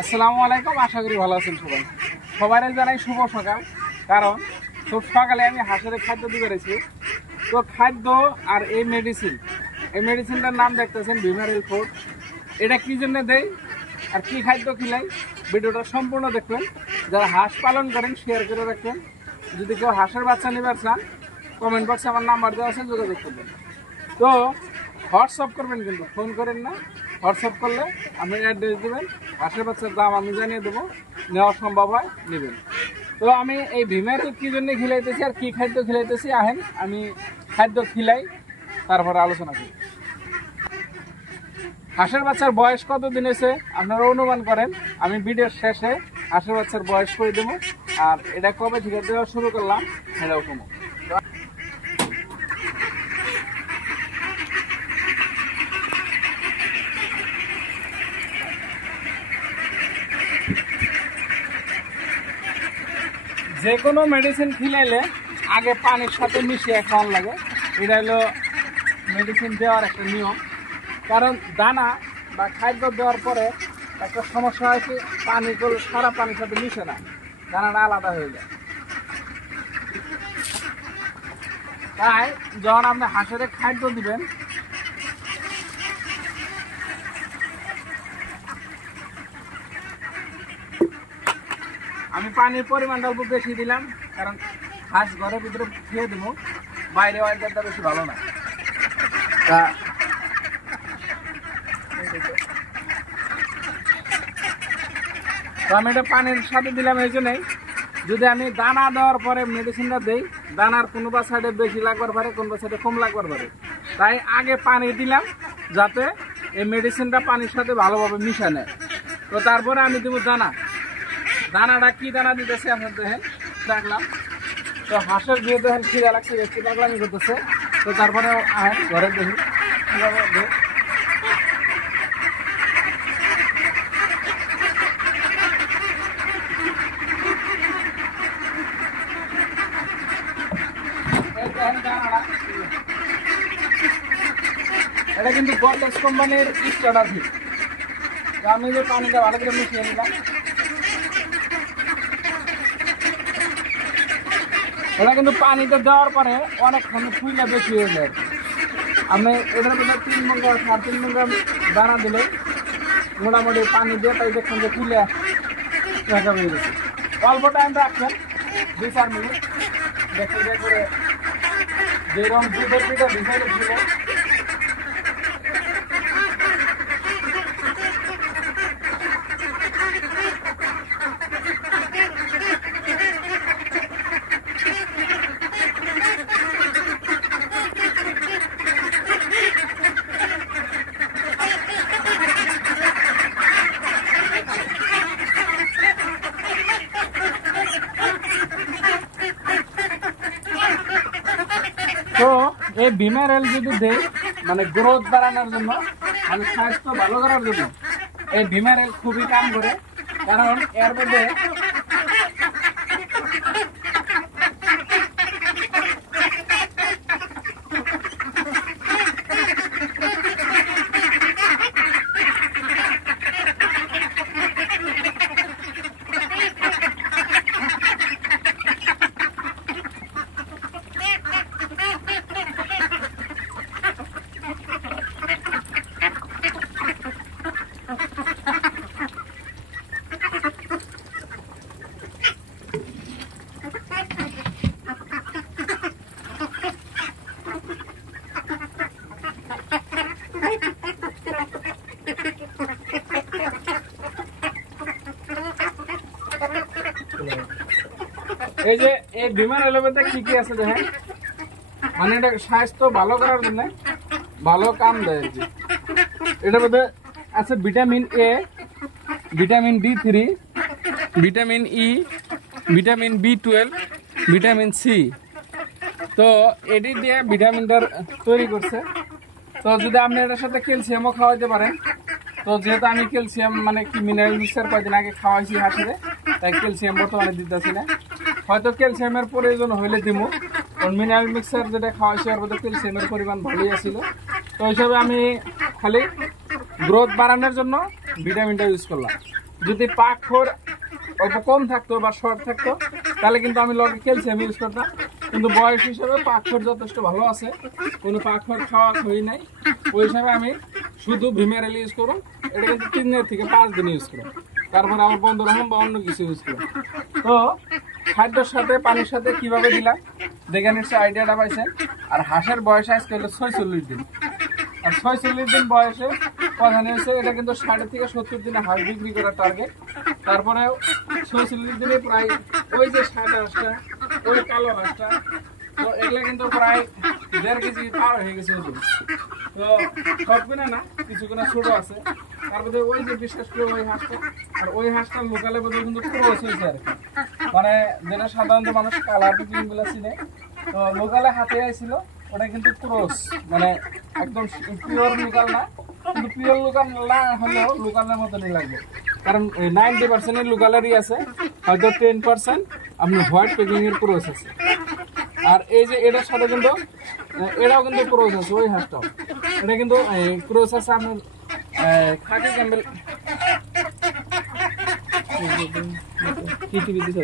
আসসালামু আলাইকুম, আশা করি ভালো আছেন সবাই। সবাই জানাই শুভ সকাল। কারণ খুব সকালে আমি হাঁসের খাদ্য দিয়ে রেছি। তো খাদ্য আর এই মেডিসিনটার নাম দেখতেছেন ভিমেরেল ফুড। এটা কি জন্য দেয় আর কি খাদ্য খিলাই, ভিডিওটা সম্পূর্ণ দেখবেন। যারা হাঁস পালন করেন শেয়ার করে রাখবেন। যদি কেউ হাঁসের বাচ্চা নেবার চান, কমেন্ট বক্সে আমার নাম্বার দেওয়া আছে, যোগাযোগ করবেন। তো হোয়াটসঅ্যাপ করবেন, কিন্তু ফোন করেন না। হোয়াটসঅ্যাপ করলে আপনি অ্যাড্রেস দেবেন, হাঁসের বাচ্চার দাম আমি জানিয়ে দেবো, নেওয়া সম্ভব হয় নেবেন। তো আমি এই ভিমেরেল কী জন্য খিলাইতেছি আর কী খাদ্য খিলাইতেছি, আহেন আমি খাদ্য খিলাই, তারপরে আলোচনা করি। হাঁসের বাচ্চার বয়স কত দিন হয়েছে আপনারা অনুমান করেন। আমি ভিডিওর শেষে হাঁসের বাচ্চার বয়স করে দেবো, আর এটা কবে থেকে দেওয়া শুরু করলাম সেটাও কমো। যে কোনো মেডিসিন খিলাইলে আগে পানির সাথে মিশিয়ে খাওয়ান লাগে। এটা হলো মেডিসিন দেওয়ার একটা নিয়ম। কারণ দানা বা খাদ্য দেওয়ার পরে একটা সমস্যা হয় কি, পানিগুলো সারা পানির সাথে মিশে না, দানাটা আলাদা হয়ে যায়। তাই যখন আপনি হাঁসের খাদ্য দিবেন, আমি পানির পরিমাণটা অল্প বেশি দিলাম, কারণ হাঁস ঘরের ভিতরে খেয়ে দেবো, বাইরে ওয়েদারটা বেশি ভালো না। তা আমি এটা পানির সাথে দিলাম এই জন্যই, যদি আমি দানা দেওয়ার পরে মেডিসিনটা দিই, দানার কোনো বা সাইডে বেশি লাগবার পারে, কোনো বা সাইডে কম লাগবার পারে। তাই আগে পানি দিলাম যাতে এই মেডিসিনটা পানির সাথে ভালোভাবে মিশা নেয়। তো তারপরে আমি দেবো দানাটা কি দানা দিতেছে আপনার দেখেন দেখলাম। তো হাঁসের দিয়ে দেখেন খিদা লাগছে, একটু পাগলামি করতেছে। তো তারপরে ঘরে দেখি এটা কিন্তু গোদরেজ কোম্পানির স্টার্টার ফিড। তো আমি যে পানিটা ভালো করে মিশিয়ে নিলাম। এটা কিন্তু পানিতে দেওয়ার পরে অনেকক্ষণ ফুইলা বেশি হয়ে যায়। আমি এটার মধ্যে 3 মণ 3.5 মণ দানা দিলে মোটামুটি পানি দিয়ে তাই দেখছেন যে ফুলে রাখা হয়ে গেছে। অল্প টাইম রাখবেন, 2-4 মিনিট দেখে করে যেরকম দুধের পিঠা ভিজাইলে দিলে তো এই ভিমেরেল যদি দেই, মানে গ্রোথ বাড়ানোর জন্য, মানে স্বাস্থ্য ভালো করার জন্য এই ভিমেরেল খুবই কাম করে। কারণ এর মধ্যে এই যে এই ভিমেরেলের মধ্যে কি কি আছে দেখেন, মানে এটা স্বাস্থ্য ভালো করার জন্য ভালো কাম দেয়। এটার মধ্যে আছে vitamin A, vitamin D3, vitamin E, vitamin B12, vitamin C. তো এটি দিয়ে ভিটামিনটার তৈরি করছে। তো যদি আপনি এটার সাথে ক্যালসিয়ামও খাওয়াইতে পারেন, তো যেহেতু আমি ক্যালসিয়াম মানে কি মিনারেল মিক্সার কয়েকদিন আগে খাওয়াইছি হাঁসের, তাই ক্যালসিয়াম বর্তমানে দিতেছি না। হয়তো ক্যালসিয়ামের প্রয়োজন হইলে দিব, কারণ মিনারেল মিক্সার যেটা খাওয়াইছি ওর মধ্যে ক্যালসিয়ামের পরিমাণ ভালোই আছিল। তো হিসাবে আমি খালি গ্রোথ বাড়ানোর জন্য ভিটামিনটা ইউজ করলাম। যদি পাখর অল্প কম থাকতো বা শর্ট থাকতো তাহলে কিন্তু আমি লগে ক্যালসিয়াম ইউজ করতাম, কিন্তু বয়স হিসেবে পাখর যথেষ্ট ভালো আছে, কোনো পাখর খাওয়া হই নাই, ওই হিসাবে আমি শুধু ভিমেরাল ইউজ করুন। এটা কিন্তু 3 থেকে 5 দিন ইউজ করুন, তারপরে আমার বন্ধ রাখুন বা অন্য কিছু ইউজ করুন। তো খাদ্যের সাথে পানির সাথে কিভাবে দিলাম দেখে নিশ্চয় আইডিয়াটা পাইছেন। আর হাঁসের বয়স আজকে হলো 46 দিন, আর 46 দিন বয়সে কথা হয়েছে এটা কিন্তু 60 থেকে 70 দিনে হাঁস বিক্রি করার টার্গেট। তারপরে 46 দিনে প্রায় ওই যে সাদা হাঁসটা, ওই কালো হাঁসটা, তো এগুলো কিন্তু প্রায় 1.5 কেজি পার হয়ে গেছে ওজন। তো সবগুলো না, কিছুগুলো ছোট আছে। তারপরে ওই যে বিশেষ করে ওই হাঁসটা, আর ওই হাঁসটার লোকালে বোধহয় কিন্তু ক্রস হয়েছে আর কি, মানে যেটা সাধারণত মানুষ কালার গুলো চিনে, তো লোকালে হাতে আইছিল ওটা কিন্তু ক্রস, মানে একদম পিওর লোকাল না, কিন্তু পিওর লোকাল না হলেও লোকালের মতনই লাগবে, কারণ 90% লোকালেরই আছে, হয়তো 10% আপনার হোয়াইট পেকিং এর ক্রস আছে। আর এই যে এটার সাথে কিন্তু এটাও কিন্তু ক্রস আছে, ওই হাঁসটাও এটা কিন্তু ক্রস আছে আপনার খাকি ক্যাম্বেল কি টিভি দিতে